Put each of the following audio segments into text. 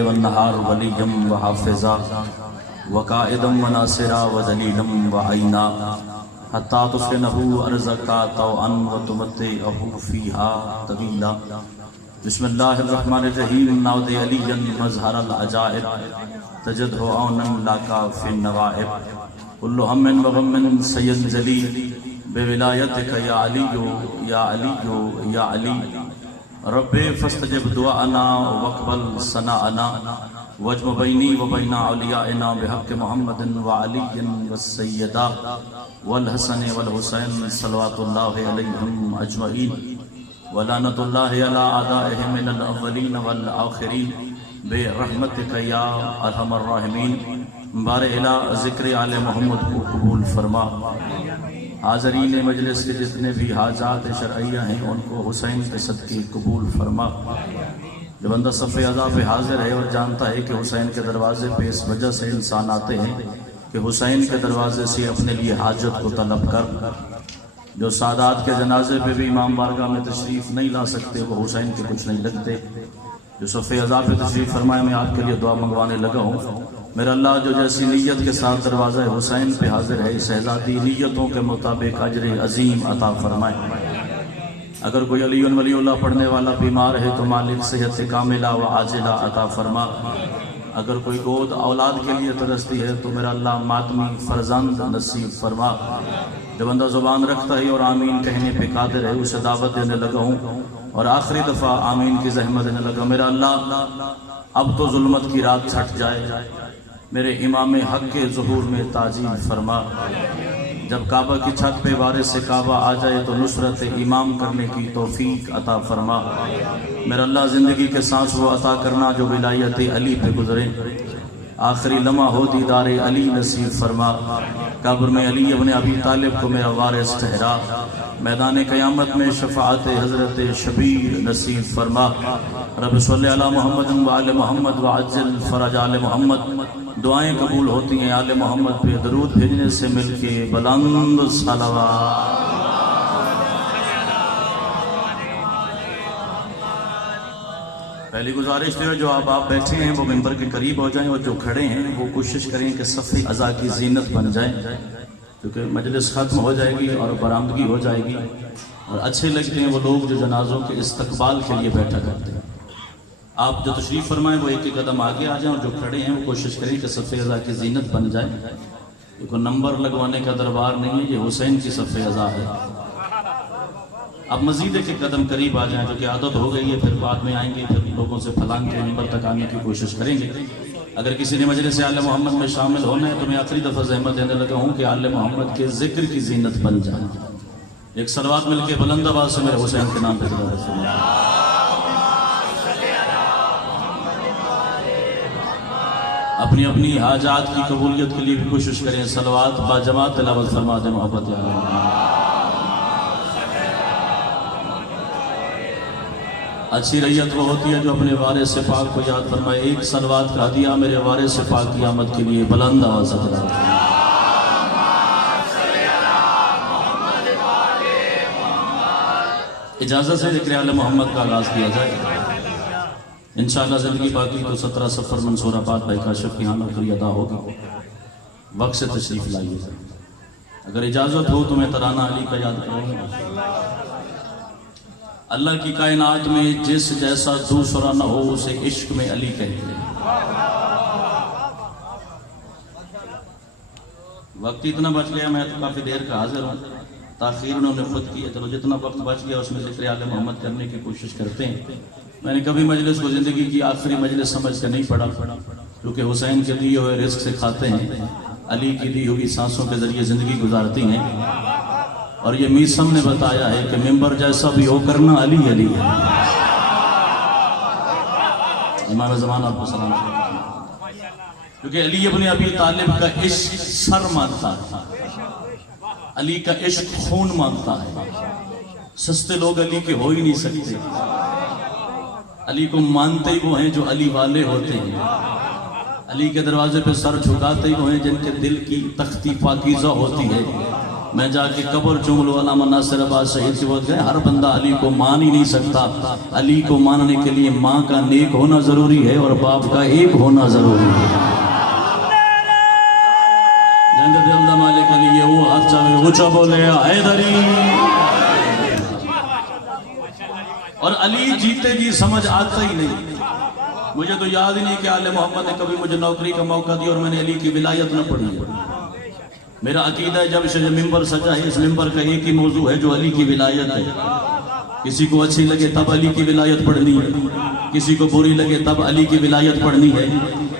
والنهار وليا وحافظا وقائدا وناصرا ودليلا وعينا حتى تسكنه أرضك طوعا وتمتعه فيها طويلا. بسم الله الرحمن الرحيم. نعوذ عليا مظهر العجائب تجده عونا لك في النوائب. كل هم وغم سينزلي بولایتک یا علی یا علی یا علی. رب فاستجب دعاءنا واقبل ثناءنا واجمع بینی و بین اولیائنا بحق محمد وعلی والسیدہ والحسن والحسین صلوات اللہ علیہم اجمعین ولعنۃ اللہ علی اعدائهم من الاولین والآخرین برحمتک یا ارحم الراحمین. بار الہ ذکر آل محمد کو قبول فرما. حاضرین مجلس کے جتنے بھی حاجات شرعیہ ہیں ان کو حسین کے صدقے قبول فرما. جو بندہ صف اعضاء پہ حاضر ہے اور جانتا ہے کہ حسین کے دروازے پہ اس وجہ سے انسان آتے ہیں کہ حسین کے دروازے سے اپنے لیے حاجت کو طلب کر. جو سادات کے جنازے پہ بھی امام بارگاہ میں تشریف نہیں لا سکتے وہ حسین کے کچھ نہیں لگتے. جو صف اعضاء پہ تشریف فرمائے میں آپ کے لیے دعا منگوانے لگا ہوں. میرا اللہ جو جیسی نیت کے ساتھ دروازہ حسین پہ حاضر ہے شہزادی نیتوں کے مطابق اجر عظیم عطا فرمائے. اگر کوئی علی ولی اللہ پڑھنے والا بیمار ہے تو مالک صحت کاملہ و عاجلہ عطا فرما. اگر کوئی گود اولاد کے لیے ترستی ہے تو میرا اللہ ماتمی فرزند نصیب فرما. جو بندہ زبان رکھتا ہے اور آمین کہنے پہ قادر ہے اسے دعوت دینے لگا ہوں اور آخری دفعہ آمین کی زحمت دینے لگا. میرا اللہ اب تو ظلمت کی رات چھٹ جائے. میرے امام حق کے ظہور میں تعظیم فرما. جب کعبہ کی چھت پہ وارث سے کعبہ آ جائے تو نصرت امام کرنے کی توفیق عطا فرما. میرا اللہ زندگی کے سانس وہ عطا کرنا جو ولایت علی پہ گزرے. آخری لمحہ ہو دیدار علی نصیب فرما. قبر میں علی ابن ابی طالب کو میرا وارث ٹھہرا. میدان قیامت میں شفاعت حضرت شبیر نصیب فرما. رب صلی علی محمد وآل محمد وعجل فرج آل محمد. دعائیں قبول ہوتی ہیں آل محمد پہ درود بھیجنے سے مل کے بلند صلوات. پہلی گزارش ہے جو آپ بیٹھے ہیں وہ ممبر کے قریب ہو جائیں اور جو کھڑے ہیں وہ کوشش کریں کہ صف اعضاء کی زینت بن جائیں کیونکہ مجلس ختم ہو جائے گی اور برآمدگی ہو جائے گی. اور اچھے لگتے ہیں وہ لوگ جو جنازوں کے استقبال کے لیے بیٹھا کرتے ہیں. آپ جو تشریف فرمائیں وہ ایک ایک قدم آگے آ جائیں اور جو کھڑے ہیں وہ کوشش کریں کہ صف اعضاء کی زینت بن جائے. کوئی نمبر لگوانے کا دربار نہیں ہے، یہ حسین کی صف اعضاء ہے. اب مزید ایک قدم قریب آ جائیں جو کہ عادت ہو گئی ہے، پھر بعد میں آئیں گے پھر لوگوں سے پھلانگ کے ممبر تک آنے کی کوشش کریں گے. اگر کسی نے مجلس آل محمد میں شامل ہونا ہے تو میں آخری دفعہ زحمت دینے لگا ہوں کہ آل محمد کے ذکر کی زینت بن جائے. ایک صلوات مل کے بلند آواز سے میرے حسین کے نام پہ اپنی اپنی حاجات کی قبولیت کے لیے بھی کوشش کریں. صلوات با جماعت تلاوت فرما دیں. محبت یا اچھی ریت وہ ہوتی ہے جو اپنے وارث سے پاک کو یاد فرمائے. ایک صلوات کا ہدیہ میرے وارث سے پاک کی آمد کے لیے بلند آواز سے اجازت سے ذکر آل محمد کا آغاز کیا جائے. انشاءاللہ زندگی باقی تو 17 سفر منصور آباد بھائی کاشف کی ہاں نوکری ادا ہوگی. وقت سے تشریف لائیے. اگر اجازت ہو تو میں ترانہ علی کا یاد کروں گا. اللہ کی کائنات میں جس جیسا دوسرا نہ ہو اسے عشق میں علی کہتے ہیں. وقت اتنا بچ گیا میں تو کافی دیر کا حاضر ہوں. تاخیر انہوں نے خود کی ہے. چلو جتنا وقت بچ گیا اس میں ذکر آل محمد کرنے کی کوشش کرتے ہیں. میں نے کبھی مجلس کو زندگی کی آخری مجلس سمجھ کے نہیں پڑھا کیونکہ حسین کے دیے ہوئے رزق سے کھاتے ہیں. علی کی دی ہوئی سانسوں کے ذریعے زندگی گزارتی ہیں. اور یہ میسم نے بتایا ہے کہ ممبر جیسا بھی ہو کرنا علی علی ہے. امام زمان آپ کو سلام کیونکہ علی ابن ابی طالب کا عشق سر مانتا ہے. علی کا عشق خون مانگتا ہے. سستے لوگ علی کے ہو ہی نہیں سکتے. علی کو مانتے ہی وہ ہیں جو علی والے ہوتے ہیں. علی کے دروازے پہ سر جھکاتے ہی وہ ہیں جن کے دل کی تختی پاکیزہ ہوتی ہے. میں جا کے قبر چوم لوں علامہ ناصر عباس شہید سے بہت گئے ہر بندہ علی کو مان ہی نہیں سکتا، علی کو ماننے کے لیے ماں کا نیک ہونا ضروری ہے اور باپ کا ایک ہونا ضروری ہے۔ جنگ دل دا مالک علی یہ وہ ہاتھ چاہے اونچا بولے حیدری، اور علی جیتے جی سمجھ آتا ہی نہیں۔ مجھے تو یاد ہی نہیں کہ آل محمد نے کبھی مجھے نوکری کا موقع دیا اور میں نے علی کی ولایت نہ پڑھی۔ میرا عقیدہ ہے جب سے ممبر سجا ہے اس ممبر کا ایک ہی موضوع ہے جو علی کی ولایت ہے۔ کسی کو اچھی لگے تب علی کی ولایت پڑھنی ہے، کسی کو بری لگے تب علی کی ولایت پڑھنی ہے،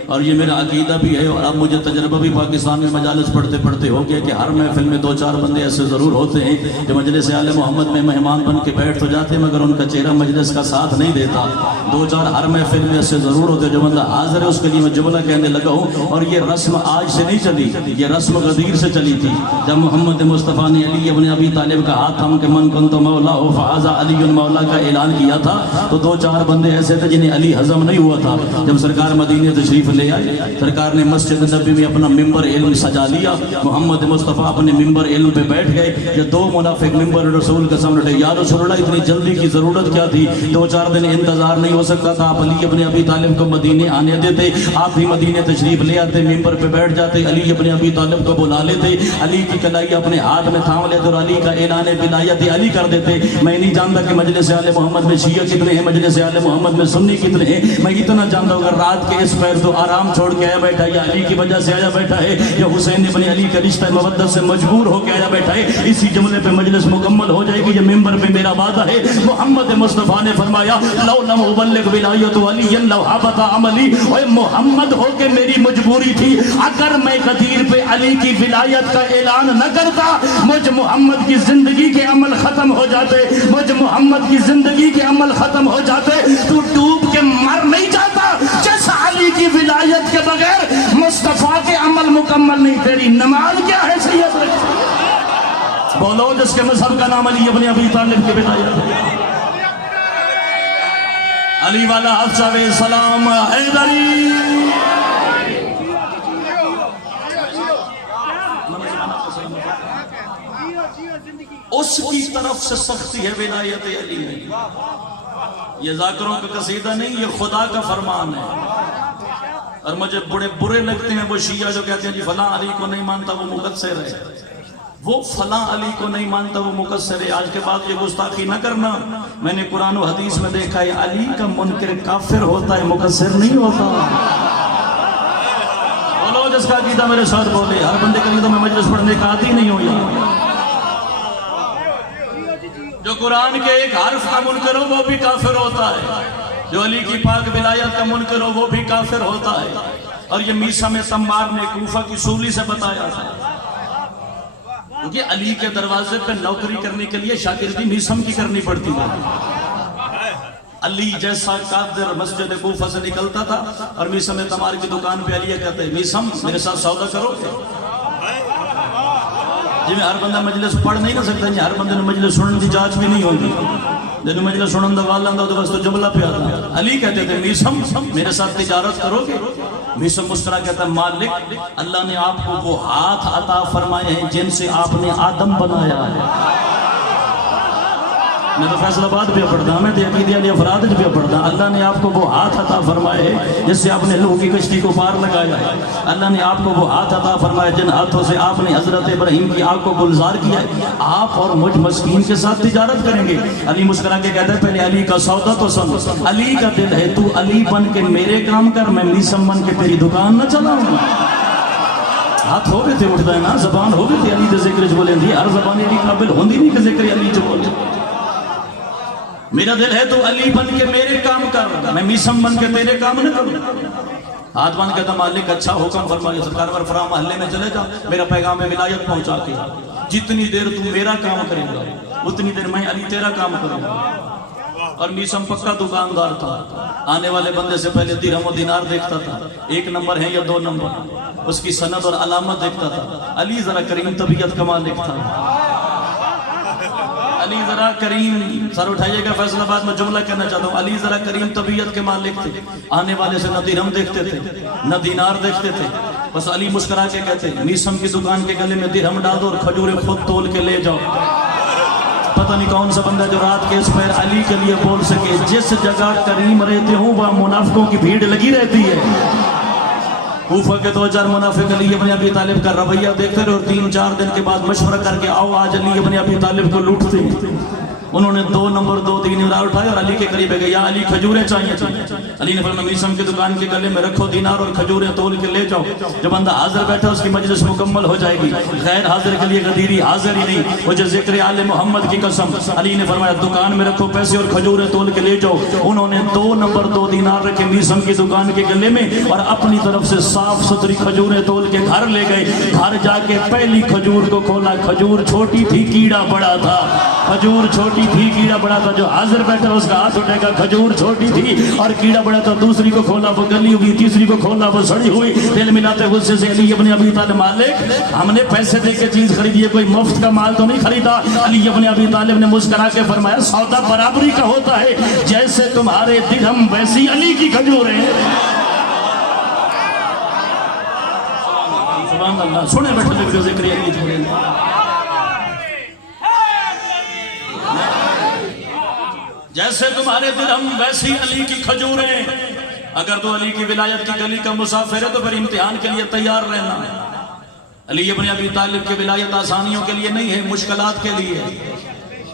اور یہ میرا عقیدہ بھی ہے۔ اور اب مجھے تجربہ بھی پاکستان میں مجالس پڑھتے پڑھتے ہو گیا کہ ہر محفل میں 2-4 بندے ایسے ضرور ہوتے ہیں جو مجلس آل محمد میں مہمان بن کے بیٹھ تو جاتے ہیں مگر ان کا چہرہ مجلس کا ساتھ نہیں دیتا۔ 2-4 ہر محفل میں ایسے ضرور ہوتے جو بندہ حاضر ہے اس کے لیے میں جملہ کہنے لگا ہوں، اور یہ رسم آج سے نہیں چلی، یہ رسم غدیر سے چلی تھی۔ جب محمد مصطفیٰ نے علی ابن ابی طالب کا ہاتھ تھام کے من کنت مولا فہذا علی مولا کا اعلان کیا تھا تو 2-4 بندے ایسے تھے جنہیں علی ہضم نہیں ہوا تھا۔ جب سرکار مدینے تشریف لے آئے، سرکار نے مسجد نبی میں اپنا ممبر علم سجا لیا، محمد مصطفیٰ اپنے ممبر علم پہ بیٹھ گئے۔ یہ 2 منافق ممبر رسول کا سامنے یا رسول اللہ اتنی جلدی کی ضرورت کیا تھی؟ 2-4 دن انتظار نہیں ہو سکتا تھا؟ آپ علی ابن ابی طالب کو مدینے آنے دیتے، آپ بھی مدینے تشریف لے آتے، ممبر پہ بیٹھ جاتے، علی ابن ابی طالب کو بلا لیتے، علی کی کلائی اپنے ہاتھ میں تھام لیتے اور علی کا اعلان ولایت علی کر دیتے۔ میں نہیں جانتا کہ مجلس آل محمد میں شیعہ کتنے ہیں، مجلس آل محمد میں سنی کتنے ہیں، میں اتنا جانتا ہوں اگر رات کے اس پیر تو آرام چھوڑ کے آیا بیٹھا یا علی کی وجہ سے آیا بیٹھا ہے یا حسین ابن علی کا رشتہ مودت سے مجبور ہو کے آیا بیٹھا ہے، اسی جملے پہ مجلس مکمل ہو جائے گی۔ یہ ممبر پہ میرا وعدہ ہے، محمد مصطفیٰ نے فرمایا لو لم ابلغ ولایت علی لو حبط عملی، اے محمد ہو کے میری مجبوری تھی، اگر میں غدیر پہ علی کی ولایت کا اعلان نہ کرتا مجھ محمد کی زندگی کے عمل ختم ہو جاتے، مجھ محمد کی زندگی کے عمل ختم ہو جاتے۔ تو ڈوب کے مر نہیں جاتا، جیسا علی کی ولایت کے بغیر مصطفیٰ کے عمل مکمل نہیں۔ تیری نماز کیا ہے سید؟ بولو جس کے مذہب کا نام علی ابن ابی طالب کی ولایت ہے۔ علی والا حفظہ سلام حیدری۔ اس کی طرف سے سختی ہے ولایت علی میں، یہ ذاکروں کا قصیدہ نہیں، یہ خدا کا فرمان ہے۔ اور مجھے بڑے برے لگتے ہیں وہ شیعہ جو کہتے ہیں جی فلاں علی کو نہیں مانتا وہ مقصر ہے، وہ فلاں علی کو نہیں مانتا وہ مقصر ہے۔ آج کے بعد یہ گستاخی نہ کرنا، میں نے قرآن و حدیث میں دیکھا ہے علی کا منکر کافر ہوتا ہے، مقصر نہیں ہوتا۔ بولو جس کا عقیدہ میرے ساتھ بولے، ہر بندے کے لیے تو میں مجلس پڑھنے کا عادی نہیں ہوں یار۔ جو قرآن کے ایک حرف کا منکر ہو وہ بھی کافر ہوتا ہے، جو علی کی پاک ولایت کا منکر ہو وہ بھی کافر ہوتا ہے۔ اور یہ میثم تمار نے کوفہ کی سولی سے بتایا تھا، کیونکہ علی کے دروازے پہ نوکری کرنے کے لیے شاگردی میثم کی کرنی پڑتی ہے۔ علی جیسا قادر مسجد کوفہ سے نکلتا تھا اور میثم تمار کی دکان پہ علی کہتے ہیں میثم میرے ساتھ سودا کرو گے؟ جی میں ہر بندہ مجلس پڑھ نہیں کر سکتا، ہر بندے نے مجلس سنن دی جانچ بھی نہیں ہوگی، جنہوں مجلس سنن دا والا اندہ تو بس تو جملہ پہ آتا۔ علی کہتے تھے میثم میرے ساتھ تجارت کرو گے؟ میثم مسکرا کہتا ہے مالک اللہ نے آپ کو وہ ہاتھ عطا فرمائے ہیں جن سے آپ نے آدم بنایا ہے۔ میں تو فیصل آباد پہ پڑھتا، میں تو عقیدے علی افراد پہ پڑھتا۔ اللہ نے آپ کو وہ ہاتھ عطا فرمائے ہیں جس سے آپ نے لوگوں کی کشتی کو پار لگایا ہے۔ اللہ نے آپ کو وہ ہاتھ عطا فرمائے جن ہاتھوں سے آپ نے حضرت ابراہیم کی آگ کو گلزار کیا ہے۔ آپ اور مجھ مسکین کے ساتھ تجارت کریں گے؟ علی مسکرا کے کہتا ہے پہلے علی کا سودا تو سن، علی کا دل ہے، تو علی بن کے میرے کام کر، میں میثم بن کے تیری دکان نہ چلاؤں۔ ہاتھ ہو گئے تھے اٹھتا ہے نا، زبان ہو گئی تھی علی دے ذکر جو بولیں دی، ہر زبان علی قابل ہوندی نہیں کہ ذکر علی جو بولے۔ میرا دل ہے تو علی بن کے میرے کام کر، میں میثم بن کے تیرے کام نہ کروں۔ ہاتھ بن کہتا مالک اچھا حکم فرمائے، سرکار پر فرام محلے میں چلے جا، میرا پیغام ولایت پہنچا کے جتنی دیر تو میرا کام کرے گا اتنی دیر میں علی تیرا کام کروں گا۔ اور میثم پکا دکاندار تھا، آنے والے بندے سے پہلے درہم و دینار دیکھتا تھا، 1 نمبر ہے یا 2 نمبر، اس کی سند اور علامت دیکھتا تھا۔ علی ذرا کریم طبیعت کا مالک تھا، علی ذرا کریم، سر اٹھائیے گا فیصل آباد میں جملہ کہنا چاہتا ہوں، علی ذرا کریم طبیعت کے مالک تھے، آنے والے سے نہ درہم دیکھتے تھے نہ دینار دیکھتے تھے، بس علی مسکرا کے کہتے ہیں میسم کی دکان کے گلے میں درہم ڈال دو اور کھجوریں خود تول کے لے جاؤ. پتہ نہیں کون سا بندہ جو رات کے اس پیر علی کے لیے بول سکے. جس جگہ کریم رہتے ہوں وہاں منافقوں کی بھیڑ لگی رہتی ہے. کوفہ کے 2-4 منافق علی ابن ابی طالب کا رویہ دیکھتے رہے اور 3-4 دن کے بعد مشورہ کر کے آؤ آج علی ابن ابی طالب کو لوٹتے ہیں. انہوں نے 2 نمبر 2 دینار اٹھائے اور علی کے قریب گئے. یا علی کھجوریں چاہیے تھیں. علی نے فرمایا میسم کی دکان کے گلے میں رکھو دینار اور کھجوریں تول کے لے جاؤ. جو بندہ حاضر بیٹھا اس کی مجلس مکمل ہو جائے گی. غیر حاضر کے لیے غدیری حاضر ہی نہیں. مجھے ذکر آل محمد کی قسم. علی نے فرمایا دکان میں رکھو پیسے اور کھجوریں تول کے لے جاؤ. انہوں نے 2 نمبر 2 دینار رکھے میسم کی دکان کے گلے میں اور اپنی طرف سے صاف ستھری کھجوریں تول کے گھر لے گئے. گھر جا کے پہلی کھجور کو کھولا. کھجور چھوٹی تھی کیڑا بڑا تھا. کھجور چھوٹی تھی کیڑا بڑا تھا. جو حاضر بیٹھا اس کا ہاتھ اٹھے گا. کھجور چھوٹی تھی اور کیڑا بڑا تھا. دوسری کو کھولا وہ گلی ہوئی. تیسری کو کھولا وہ سڑی ہوئی. دل ملاتے غصے سے علی ابن ابی طالب مالک ہم نے پیسے دے کے چیز خریدی ہے کوئی مفت کا مال تو نہیں خریدا. علی ابن ابی طالب نے مسکرا کے فرمایا سودا برابری کا ہوتا ہے. جیسے تمہارے درہم ویسی علی کی کھجوریں. سبحان اللہ. سنے بیٹھے جو ذکر علی تھوڑے جیسے تمہارے درہم ویسی علی کی کھجوریں. اگر تو علی کی ولایت کی گلی کا مسافر ہے تو پھر امتحان کے لیے تیار رہنا. علی ابن ابی طالب کی ولایت آسانیوں کے لیے نہیں ہے مشکلات کے لیے.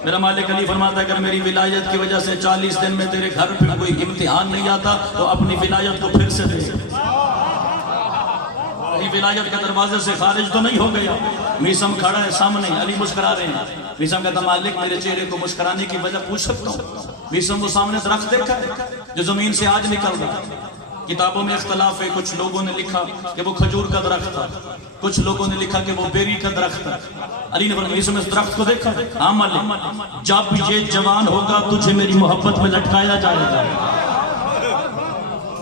میرا مالک علی فرماتا ہے اگر میری ولایت کی وجہ سے 40 دن میں تیرے گھر پہ کوئی امتحان نہیں آتا تو اپنی ولایت کو پھر سے دے. ولایت کے دروازے سے خارج تو نہیں ہو گیا. میسم کھڑا ہے سامنے. علی مسکرا رہے ہیں. میسم کہتا مالک میرے چہرے کو مسکرانے کی وجہ پوچھ سکتا ہوں. میسم وہ سامنے درخت دیکھا ہے جو زمین سے آج نکل رہا. کتابوں میں اختلاف ہے. کچھ لوگوں نے لکھا کہ وہ کھجور کا درخت تھا. کچھ لوگوں نے لکھا کہ وہ بیری کا درخت تھا. علی نے فرمایا میسم اس درخت کو دیکھا. ہاں مالک جب یہ جوان ہوگا تجھے میری محبت میں لٹکایا جائے گا.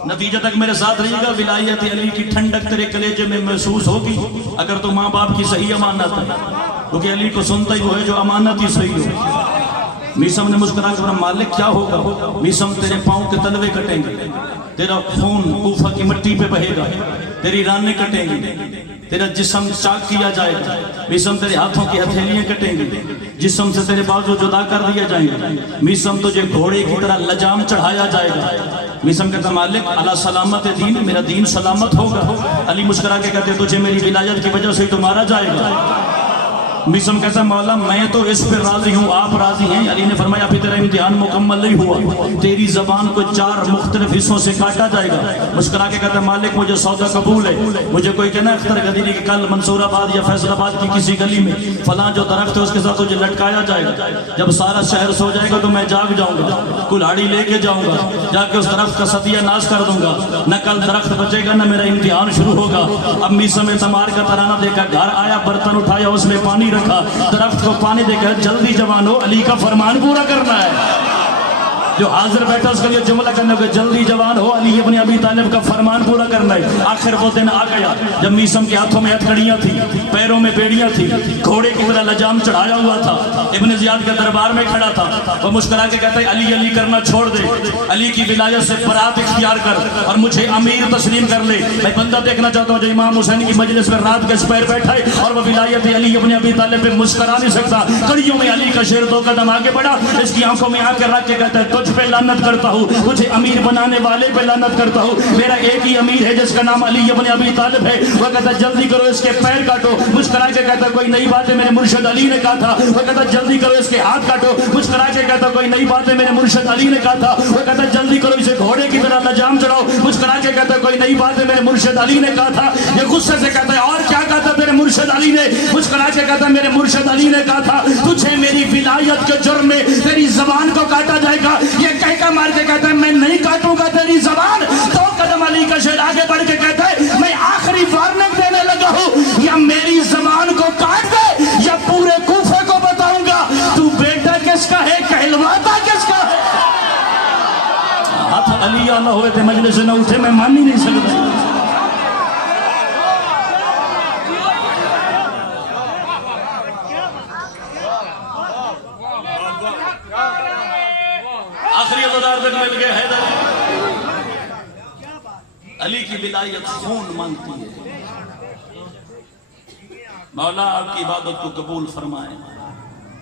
نتیجہ تک میرے ساتھ رہیے گا. ولایت علی کی ٹھنڈک تیرے کلیجے میں محسوس ہوگی اگر تو ماں باپ کی صحیح امانت ہے. کیونکہ علی کو سنتا ہی وہ ہے جو امانت ہی صحیح ہو. میسم نے مسکرا کر مالک کیا ہوگا. میسم تیرے پاؤں کے تلوے کٹیں گے. تیرا خون کوفہ کی مٹی پہ بہے گا. تیری رانیں کٹیں گی. تیرا جسم چاک کیا جائے گا. میسم تیرے ہاتھوں کی ہتھیلیاں کٹیں گی. جسم سے تیرے بازو جدا کر دیا جائیں گے. میسم تجھے گھوڑے کی طرح لجام چڑھایا جائے گا. میسم کہتا مالک اللہ سلامت دین میرا دین سلامت ہوگا. علی مسکرا کے کہتے تجھے میری ولایت کی وجہ سے تو مارا جائے گا. میسم کہتا مولا میں تو اس پر راضی ہوں آپ راضی ہیں. علی نے فرمایا ابھی تیرا امتحان مکمل نہیں ہوا. تیری زبان کو 4 مختلف حصوں سے کاٹا جائے گا. مسکرا کے کہتا مالک مجھے سودا قبول ہے. مجھے کوئی کہنا اختر غدیری کہ کل منصور آباد یا فیصل آباد کی کسی گلی میں فلاں جو درخت ہے اس کے ساتھ تجھے لٹکایا جائے گا. جب سارا شہر سو جائے گا تو میں جاگ جاؤں گا. کلاڑی لے کے جاؤں گا. جا کے اس درخت کا ستیہ ناش کر دوں گا. نہ کل درخت بچے گا نہ میرا امتحان شروع ہوگا. اب میسم تمار کا ترانہ دیکھا. گھر آیا برتن اٹھایا اس میں پانی رکھا. درخت کو پانی دے کر جلدی جوان ہو علی کا فرمان پورا کرنا ہے. جو حاضر بیٹھا اس کے لیے جملہ کرنے کو جلدی جوان ہو علی ابن ابی طالب کا فرمان پورا کرنا ہے. آخر وہ دن آ گیا جب میسم کے ہاتھوں میں ہتھکڑیاں تھیں پیروں میں بیڑیاں تھیں گھوڑے کی طرح لجام چڑھایا ہوا تھا. ابن زیاد کے دربار میں کھڑا تھا. وہ مسکرا کے کہتا ہے علی علی کرنا چھوڑ دے. علی کی ولایت سے برات اختیار کر اور مجھے امیر تسلیم کر لے. میں بندہ دیکھنا چاہتا ہوں جو امام حسین کی مجلس میں رات کے سپیر بیٹھا ہے اور وہ ولایت علی ابن ابی طالب پہ مسکرا نہیں سکتا. کڑیوں میں علی کا شیر 2 قدم آگے بڑھا. اس کی آنکھوں میں آ کے رکھ کے کہتا ہے تجھ پہ لعنت کرتا ہوں. تجھے امیر بنانے والے پہ لعنت کرتا ہوں. میرا ایک ہی امیر ہے جس کا نام علی ابن ابی طالب ہے. وہ کہتا ہے جلدی کرو اس کے پیر کاٹو. مسکرا کے کہتا ہے کوئی نئی بات ہے میرے مرشد علی نے کہا تھا. وہ کہتا ہے جلدی کرو اس کے ہاتھ کاٹو. مسکرا کے کہتا ہے کوئی نئی بات ہے میرے مرشد علی نے کہا تھا. وہ کہتا ہے جلدی کرو اسے گھوڑے کی طرح لجام چڑھاؤ. مسکرا کے کہتا ہے کوئی نئی بات ہے میرے مرشد علی نے کہا تھا. یہ غصے سے کہتا ہے اور کیا کہا تھا میرے مرشد علی نے. مسکرا کے کہتا ہے میرے مرشد علی نے کہا تھا تجھے میری ولایت کے جرم میں تیری زبان کو کاٹا جائے گا. یہ کہہ کے مار کے کہتا ہے میں نہیں کاٹوں گا تیری زبان. 2 قدم علی کا شیر آگے بڑھ کے کہتا ہے میں آخری وارننگ دینے لگا ہوں. یا میری زبان کو کاٹ دے یا پورے کوفے کو بتاؤں گا تو بیٹا کس کا ہے کہلواتا کس کا ہے. ہاتھ علی نہ ہوئے تھے مجلس سے نہ اٹھے میں مان ہی نہیں سکتا. آخری عزادار تک مل گئے حیدر. علی کی ولایت خون مانگتی ہے. مولا آپ کی عبادت کو قبول فرمائے.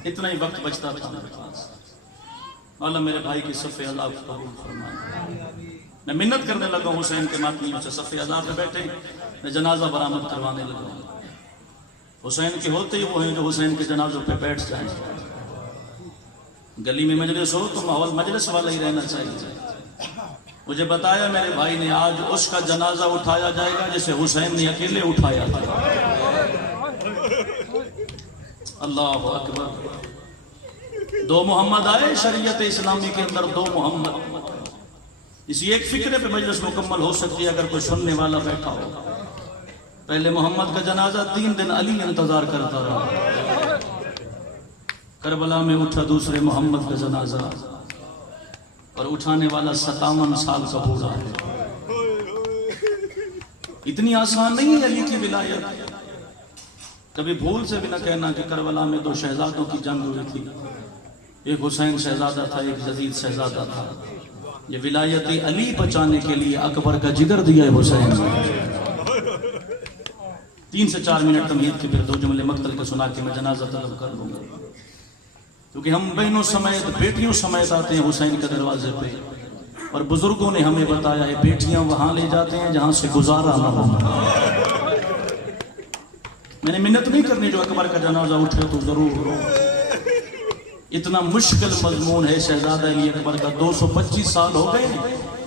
اتنا ہی وقت بچتا تھا میرے پاس. مولا میرے بھائی کی صف اعلیٰ کو قبول فرمائے. میں منت کرنے لگا ہوں حسین کے ماتمیوں سے. صف اعلیٰ پہ بیٹھے میں جنازہ برآمد کروانے لگا ہوں. حسین کے ہوتے ہی وہ ہیں جو حسین کے جنازوں پہ بیٹھ جائیں. گلی میں مجلس ہو تو ماحول مجلس والا ہی رہنا چاہیے. مجھے بتایا میرے بھائی نے آج اس کا جنازہ اٹھایا جائے گا جسے حسین نے اکیلے اٹھایا تھا. اللہ اکبر. دو محمد آئے شریعت اسلامی کے اندر, دو محمد. اسی ایک فکرے پہ مجلس مکمل ہو سکتی ہے اگر کوئی سننے والا بیٹھا ہو. پہلے محمد کا جنازہ 3 دن علی انتظار کرتا رہا. کربلا میں اٹھا دوسرے محمد کا جنازہ, اور اٹھانے والا 57 سال کا بوڑھا ہے. اتنی آسان نہیں ہے علی کی ولایت. کبھی بھول سے بھی نہ کہنا کہ کربلا میں 2 شہزادوں کی جنگ ہوئی تھی. ایک حسین شہزادہ تھا, ایک یزید شہزادہ تھا. یہ ولایت علی بچانے کے لیے اکبر کا جگر دیا ہے حسین نے. 3 سے 4 منٹ تمہید کے پھر 2 جملے مقتل کے سنا کے میں جنازہ طلب کر لوں گا, کیونکہ ہم بہنوں سمیت بیٹیوں سمیت آتے ہیں حسین کے دروازے پہ. اور بزرگوں نے ہمیں بتایا ہے بیٹیاں وہاں لے جاتے ہیں جہاں سے گزارا نہ ہو. میں نے منت نہیں کرنی جو اکبر کا جنازہ اٹھے تو ضرور رو. اتنا مشکل مضمون ہے شہزادہ علی اکبر کا. 225 سال ہو گئے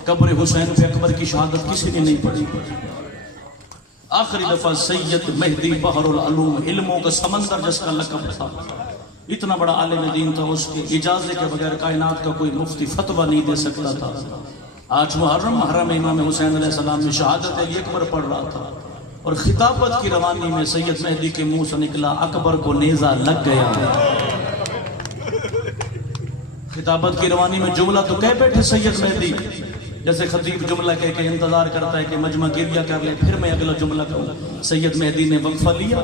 قبر حسین پہ اکبر کی شہادت کسی نے نہیں پڑھی. آخری دفعہ سید مہدی بحر العلوم, علموں کا سمندر جس کا لقب تھا, اتنا بڑا عالم دین تھا, اس کی اجازت کے بغیر کائنات کا کوئی مفتی فتویٰ نہیں دے سکتا تھا. 8 محرم حرم امام حسین علیہ السلام میں شہادت علی اکبر پڑھ رہا تھا, اور خطابت کی روانی میں سید مہدی کے منہ سے نکلا اکبر کو نیزہ لگ گیا. خطابت کی روانی میں جملہ تو کہہ بیٹھے سید مہدی, جیسے خطیب جملہ کہہ کے انتظار کرتا ہے کہ مجمع گریہ کر لے پھر میں اگلا جملہ کہوں. سید مہدی نے وقفہ لیا.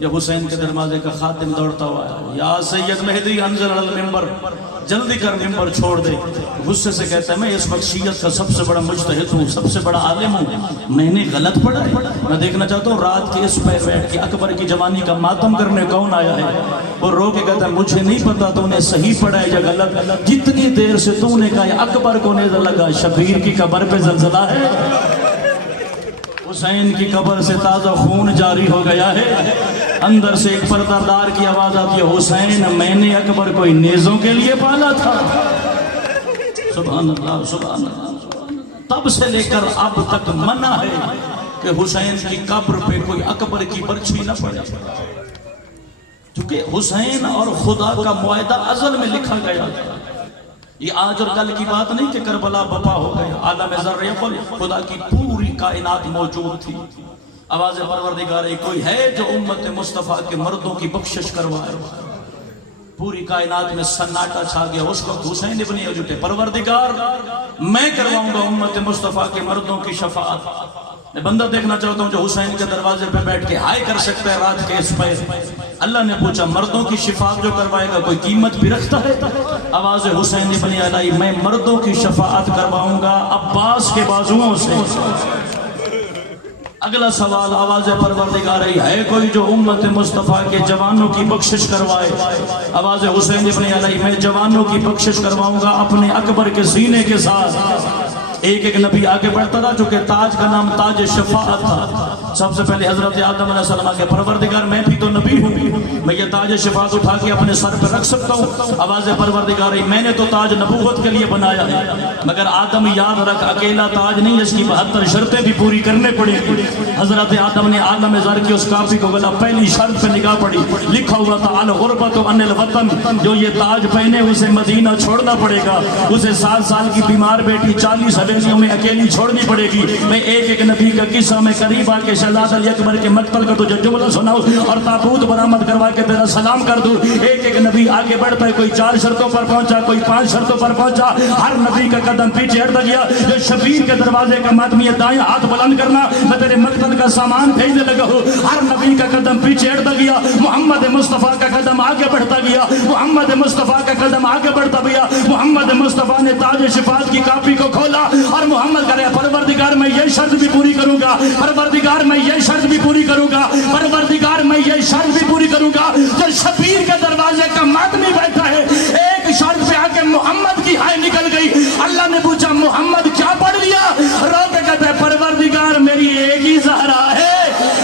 جب حسین کے دروازے کا خادم دوڑتا ہوا ہے, یا سید مہدی انزل علی المنبر, جلدی کر ممبر چھوڑ دے. غصے سے کہتا ہے میں اس وقت شیعت کا سب سے بڑا مجتہد ہوں, سب سے بڑا عالم ہوں, میں نے غلط پڑھا ہے. میں دیکھنا چاہتا ہوں رات کے اس پہ بیٹھ کے اکبر کی جوانی کا ماتم کرنے کون آیا ہے. وہ رو کے کہتا ہے مجھے نہیں پتا تو نے صحیح پڑھا ہے یا غلط. جتنی دیر سے تو نے کہا اکبر کو نیزہ لگا, شبیر کی قبر پہ زلزلہ ہے, حسین کی قبر سے تازہ خون جاری ہو گیا ہے. اندر سے ایک پردہ دار کی آواز آتی ہے, حسین میں نے اکبر کو نیزوں کے لیے پالا تھا. سبحان اللہ سبحان اللہ. تب سے لے کر اب تک منع ہے کہ حسین کی قبر پہ کوئی اکبر کی برچھی نہ پڑے, کیونکہ حسین اور خدا کا معاہدہ ازل میں لکھا گیا. یہ آج اور کل کی بات نہیں کہ کربلا بپا ہو گیا. عالم ذر پر خدا کی پوری کائنات موجود تھی. آواز پروردگار کوئی ہے جو امت مصطفیٰ کے مردوں کی بخشش کروائے. پوری کائنات میں سناٹا چھا گیا. اس وقت حسین ابن اجوٹے پروردگار میں کرواؤں گا امت مصطفیٰ کے مردوں کی شفاعت. میں بندہ دیکھنا چاہتا ہوں جو حسین کے دروازے پہ بیٹھ کے ہائے کر سکتا ہے رات کے اس پہ. اللہ نے پوچھا مردوں کی شفاعت جو کروائے گا کوئی قیمت بھی رکھتا ہے؟ آواز حسین ابن علی میں مردوں کی شفاعت کرواؤں گا عباس کے بازوؤں سے. اگلا سوال آواز پروردگار ہے کوئی جو امت مصطفیٰ کے جوانوں کی بخشش کروائے؟ آواز حسین ابن علی میں جوانوں کی بخشش کرواؤں گا اپنے اکبر کے سینے کے ساتھ. ایک ایک نبی آگے بڑھتا تھا چونکہ تاج کا نام تاج شفاعت تھا. سب سے پہلے حضرت آدم علیہ السلام کے پروردگار میں بھی تو نبی ہوں, میں یہ تاج شفاعت اٹھا کے اپنے سر پہ رکھ سکتا ہوں. آواز پروردگار میں نے تو تاج نبوت کے لیے بنایا ہے, مگر آدم یاد رکھ اکیلا تاج نہیں, اس کی 72 شرطیں بھی پوری کرنے پڑیں گی. حضرت آدم نے عالم ذر کی اس کافی کو بولا پہلی شرط پہ نگاہ پڑی, لکھا ہوا تھا الغربۃ عن الوطن, جو یہ تاج پہنے اسے مدینہ چھوڑنا پڑے گا. اسے 7 سال کی بیمار بیٹی 40 حویلیوں میں اکیلی چھوڑنی پڑے گی. میں ایک ایک نبی کا قصہ میں قریب آ کے شہزادہ علی اکبر کے مقتل کا تجھے جملہ سناؤں اور تابوت برآمد کروا کے تیرا سلام کر دوں. ایک ایک نبی آگے بڑھتا ہے, کوئی 4 شرطوں پر پہنچا, کوئی 5 شرطوں پر پہنچا. ہر نبی کا قدم پیچھے ہٹتا گیا. جو شبیر کے دروازے کا ماتمی ہے دائیں ہاتھ بلند کرنا, میں تیرے مقتل کا سامان بھیجنے لگا ہوں. ہر نبی کا قدم پیچھے ہٹتا گیا. محمد مصطفیٰ کا قدم آگے بڑھتا گیا. محمد مصطفیٰ کا قدم آگے بڑھتا گیا. محمد مصطفیٰ نے تاج شفاعت کی کاپی کو کھولا, اور محمد کہہ رہا ہے پروردگار میں یہ شرط بھی پوری کروں گا، پروردگار میں یہ شرط بھی پوری کروں گا، پروردگار میں یہ شرط بھی پوری کروں گا۔ جو شبیر کے دروازے کا ماتمی بیٹھا ہے، ایک شرط پہ آ کے محمد کی ہائے نکل گئی۔ اللہ نے پوچھا محمد کیا پڑھ لیا؟ رو کے کہتا ہے پروردگار میری ایک ہی زہرا ہے،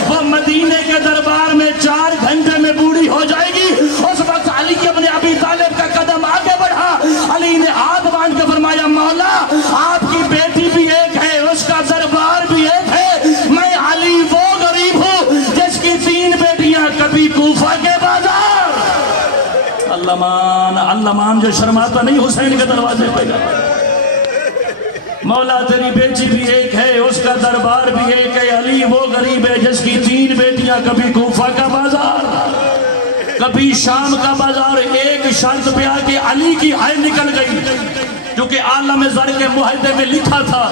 وہ مدینے کے دربار میں 4 گھنٹے میں بوڑھی ہو جائے گی۔ اس وقت علی ابن ابی طالب کا قدم آگے بڑھا، علی نے ہاتھ باندھ کے فرمایا مولا آپ کی بیٹی بھی ایک ہے، اس کا دربار بھی ایک ہے، میں علی وہ غریب ہوں جس کی 3 بیٹیاں کبھی کوفہ کے بازار۔ اللہ مان جو شرماتا نہیں حسین کے دروازے پہ جاتا، مولا تیری بیٹی بھی ایک ہے، اس کا دربار بھی ایک ہے، علی وہ غریب ہے جس کی 3 بیٹیاں کبھی کوفہ کا بازار کبھی شام کا بازار۔ ایک شرط پہ آ کے علی کی ہائے نکل گئی، کیونکہ عالم زر کے معاہدے میں لکھا تھا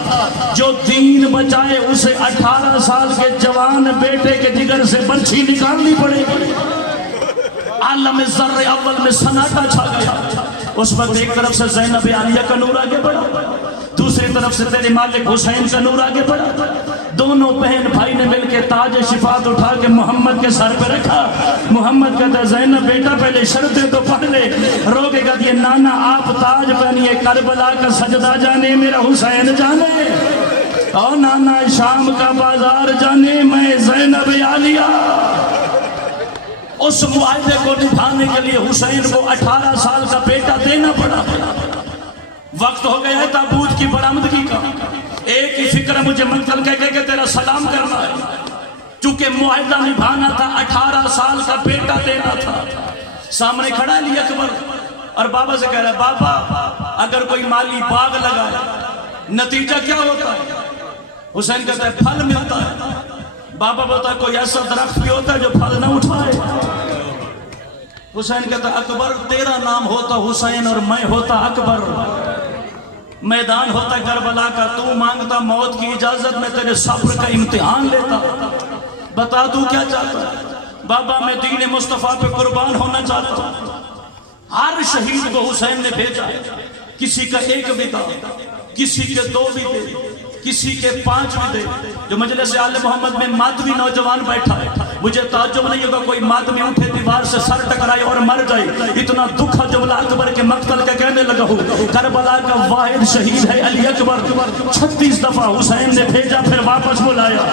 جو دین بچائے اسے 18 سال کے جوان بیٹے کے جگر سے برچھی نکالنی پڑے گی۔ عالم زر اول میں سناٹا چھا گیا۔ اس وقت ایک طرف سے زینب عالیہ کا نور آگے بڑھا، دوسری طرف سے تیرے مالک حسین کا نور آگے بڑھا۔ دونوں بہن بھائی نے مل کے تاج شفاعت اٹھا کے محمد کے سر پہ رکھا۔ محمد کہتا ہے زینب بیٹا پہلے شرطیں تو پڑھ لے۔ رو کے کہتی ہے نانا آپ تاج پہنیے، کربلا کا سجدہ جانے میرا حسین جانے، اور نانا شام کا بازار جانے میں زینب عالیہ۔ اس معاہدے کو نبھانے کے لیے حسین کو 18 سال کا بیٹا دینا پڑا۔ وقت ہو گیا ہے تابوت کی برآمدگی کا، ایک ہی فکر ہے مجھے مقتل کہہ کے تیرا سلام کرنا ہے، چونکہ معاہدہ نبھانا تھا، 18 سال کا بیٹا دینا تھا۔ سامنے کھڑا علی اکبر اور بابا سے کہہ رہا ہے بابا اگر کوئی مالی باغ لگائے نتیجہ کیا ہوتا ہے؟ حسین کہتا ہے پھل ملتا ہے۔ بابا بولتا ہے کوئی ایسا درخت بھی ہوتا ہے جو پھل نہ اٹھائے؟ حسین کہتا ہے اکبر تیرا نام ہوتا حسین اور میں ہوتا اکبر، میدان ہوتا کربلا کا، تو مانگتا موت کی اجازت، میں تیرے صبر کا امتحان لیتا، بتا تو کیا چاہتا ہے؟ بابا میں دین مصطفیٰ پہ قربان ہونا چاہتا ہوں۔ ہر شہید کو حسین نے بھیجا، کسی کا 1 بھی تھا، کسی کے 2 بھی تھے، کسی کے 5 بھی تھے۔ جو مجلس آل محمد میں ماتمی نوجوان بیٹھا ہے، مجھے تعجب نہیں ہوگا کوئی ماتمی اٹھے دیوار سے سر ٹکرائے اور مر جائے۔ اتنا دکھا جملہ اکبر کے مقتل کا کہنے لگا ہوں، کربلا کا واحد شہید ہے علی اکبر۔ 36 دفعہ حسین نے بھیجا پھر واپس بلایا،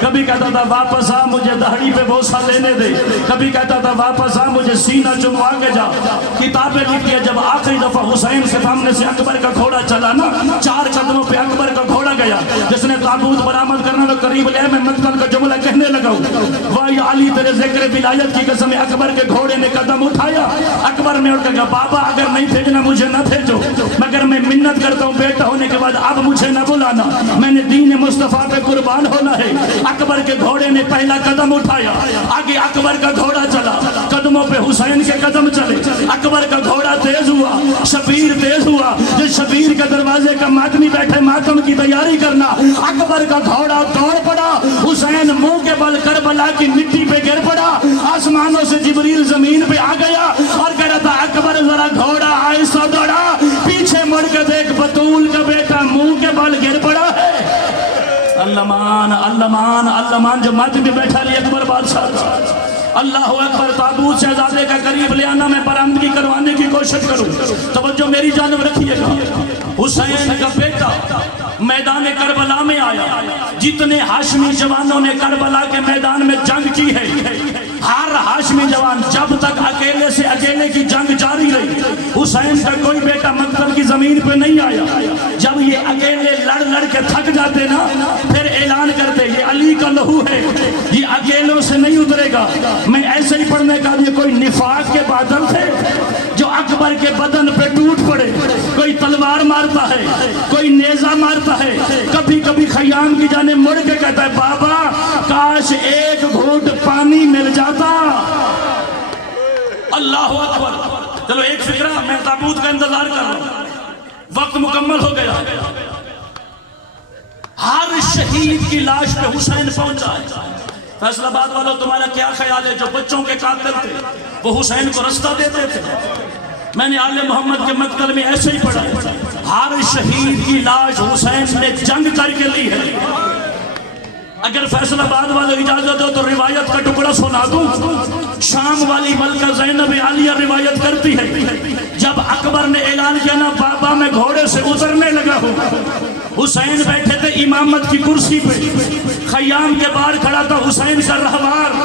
کبھی کہتا تھا واپس آ مجھے دہڑی پہ بوسہ لینے دے، کبھی کہتا تھا واپس آ مجھے سینہ چموا کے جا۔ کتابیں لکھتی ہے جب آخری دفعہ حسین کے سامنے سے اکبر کا گھوڑا چلا نا، 4 قدموں پہ اکبر کا گھوڑا گیا، جس نے تابوت برآمد کرنا تو قریب لے میں مقتل کا جملہ کہنے لگا ہوں، واہ علی تیرے ذکر ولایت کی قسم اکبر کے گھوڑے نے قدم اٹھایا۔ اکبر نے اٹھ کے کہا بابا اگر نہیں بھیجنا مجھے نہ بھیجو، مگر میں منت کرتا ہوں بیٹا ہونے کے بعد اب مجھے نہ بلانا، میں نے دین مصطفیٰ پہ قربان ہونا ہے۔ اکبر کے گھوڑے نے پہلا قدم اٹھایا، آگے اکبر کا گھوڑا چلا، قدموں پہ حسین کے قدم چلے، اکبر کا گھوڑا تیز ہوا، شبیر تیز ہوا۔ جو شبیر کے دروازے کا ماتمی بیٹھے ماتم کی تیاری کرنا، اکبر کا گھوڑا دوڑ پڑا، حسین منہ کے بل کربلا کی مٹی پہ گر پڑا، آسمانوں سے جبریل زمین پہ آ گیا اور کہہ رہا تھا اکبر ذرا گھوڑا آہستہ دوڑا، پیچھے مڑ کے دیکھ بطول کا بیٹا منہ کے بل گر پڑا ہے۔ اللہ مان جو ماتم پہ بیٹھا علی اکبر بادشاہ، اللہ اکبر۔ تابوت شہزادے کا قریب لے آنا، میں برآمدگی کروانے کی کوشش کروں، توجہ میری جانب رکھیے گا۔ حسین کا بیٹا میدان کربلا میں آیا، جتنے ہاشمی جوانوں نے کربلا کے میدان میں جنگ کی ہے، ہر ہاشمی جوان جب تک اکیلے سے اکیلے کی جنگ جاری رہی، حسین کا کوئی بیٹا مقتل کی زمین پہ نہیں آیا۔ جب یہ اکیلے لڑ کے تھک جاتے نا، پھر اعلان کرتے یہ علی کا لہو ہے، یہ اکیلوں سے نہیں اترے گا۔ میں ایسے ہی پڑھنے کا یہ کوئی نفاق کے بادل تھے جو اکبر کے بدن پہ ٹوٹ پڑے، کوئی تلوار مارتا ہے، کوئی نیزہ مارتا ہے، کبھی کبھی خیام کی جانب مڑ کے کہتا ہے بابا کاش ایک گھونٹ پانی مل جاتا۔ اللہ اکبر۔ چلو ایک فکرہ، میں تابوت کا انتظار کر رہا ہوں، وقت مکمل ہو گیا۔ ہر شہید کی لاش پہ حسین پہنچا ہے۔ فیصل آباد والوں تمہارا کیا خیال ہے؟ جو بچوں کے قاتل تھے وہ حسین کو رستہ دیتے تھے؟ میں نے آل محمد کے مقتل میں ایسے ہی پڑھا، ہر شہید کی لاش حسین نے جنگ کر کے لی ہے۔ اگر فیصل آباد والے اجازت ہو تو روایت کا ٹکڑا سنا دوں۔ شام والی ملکہ زینب عالیہ روایت کرتی ہے جب اکبر نے اعلان کیا نا بابا میں گھوڑے سے اترنے لگا ہوں، حسین بیٹھے تھے امامت کی کرسی پہ، خیام کے باہر کھڑا تھا حسین کا رہبار۔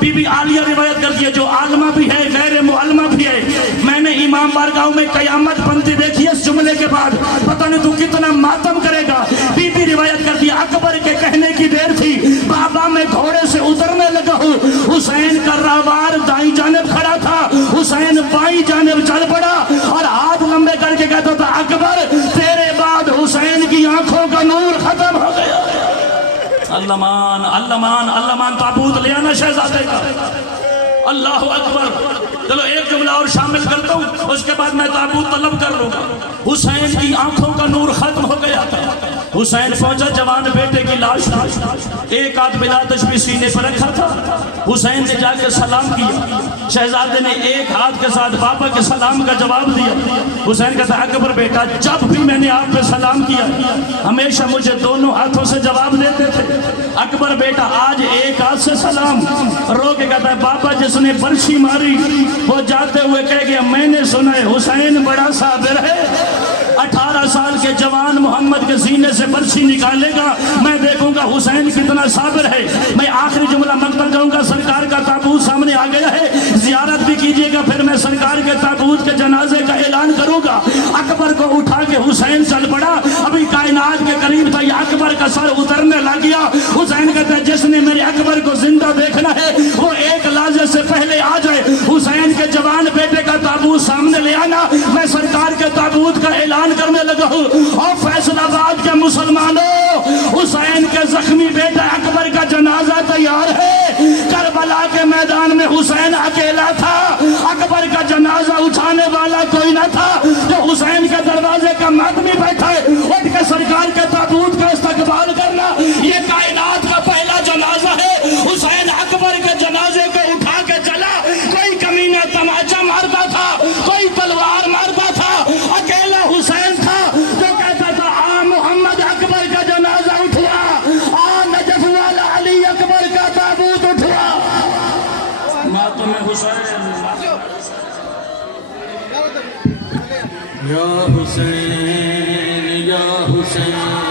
بی بی عالیہ روایت کرتی ہے جو عالمہ بھی ہے غیر معلمہ بھی ہے، میں نے امام بارگاہ میں قیامت بنتی دیکھی اس جملے کے بعد، پتہ نہیں تو کتنا ماتم کرے گا۔ بی بی روایت کرتی ہے اکبر کے کہنے کی دیر تھی، بابا میں گھوڑے سے اترنے لگا ہوں، حسین کا رہبار دائیں جانب کھڑا تھا، حسین بائیں جانب چل پڑا اور ہاتھ لمبے کر کے کہتا تھا اکبر تیرے بعد حسین کی آنکھوں کا نور ختم ہو گیا۔ اللہ مان اللہ مان اللہ مان، تابوت لے آنا شہزادے کا۔ اللہ اکبر۔ چلو ایک جملہ اور شامل کرتا ہوں، اس کے بعد میں تابوت طلب کر لوں گا۔ حسین کی آنکھوں کا نور ختم ہو گیا تھا، حسین پہنچا جوان بیٹے کی لاش، ایک ہاتھ بلا تشبیہ سینے پر رکھا تھا، حسین نے جا کے سلام کیا، شہزادے نے ایک ہاتھ کے ساتھ بابا کے سلام کا جواب دیا۔ حسین کہتا اکبر بیٹا جب بھی میں نے آپ پہ سلام کیا ہمیشہ مجھے دونوں ہاتھوں سے جواب دیتے تھے، اکبر بیٹا آج ایک ہاتھ سے سلام۔ رو کے کہتا ہے بابا جس نے برچھی ماری وہ جاتے ہوئے کہہ گیا میں نے سنا ہے حسین بڑا صابر ہے، 18 سال کے جوان محمد کے سینے سے برچھی نکالے گا، میں دیکھوں گا حسین کتنا صابر ہے۔ میں آخری جملہ مقتل کروں گا، سرکار کا تابوت سامنے آ گیا ہے، زیارت بھی کیجئے گا، پھر میں سرکار کے تابوت کے جنازے کا اعلان کروں گا۔ اکبر کو اٹھا کے حسین چل پڑا، ابھی کائنات کے قریب تھا، یہ اکبر کا سر اترنے لگ گیا۔ حسین کہتا ہے جس نے میرے اکبر کو زندہ دیکھنا ہے وہ ایک لحظے سے پہلے آ جائے، حسین کے جوان بیٹے کا تابوت سامنے لے آنا، میں سرکار کے تابوت کا اعلان کرنے لگا ہوں۔ اور فیصل آباد کے مسلمانوں حسین کے زخمی بیٹا اکبر کا جنازہ تیار ہے، کربلا کے میدان میں حسین اکیلا تھا، اکبر کا جنازہ اٹھانے والا کوئی نہ تھا، جو حسین کے دروازے کا ماتمی بیٹھا ہے اٹھ کے سرکار کے تابوت کا استقبال کرنا، یہ کائنات کا پہلا جنازہ ہے۔ حسین اکبر کے جنازے کو اٹھا کے چلا، کوئی کمینہ تماچا مارتا تھا، کوئی تلوار مارتا تھا، اکیلا حسین تھا جو کہتا تھا آ محمد اکبر کا جنازہ اٹھوا، آ نجف والا علی اکبر کا تابوت اٹھوا۔ ماتم حسین یا حسین یا حسین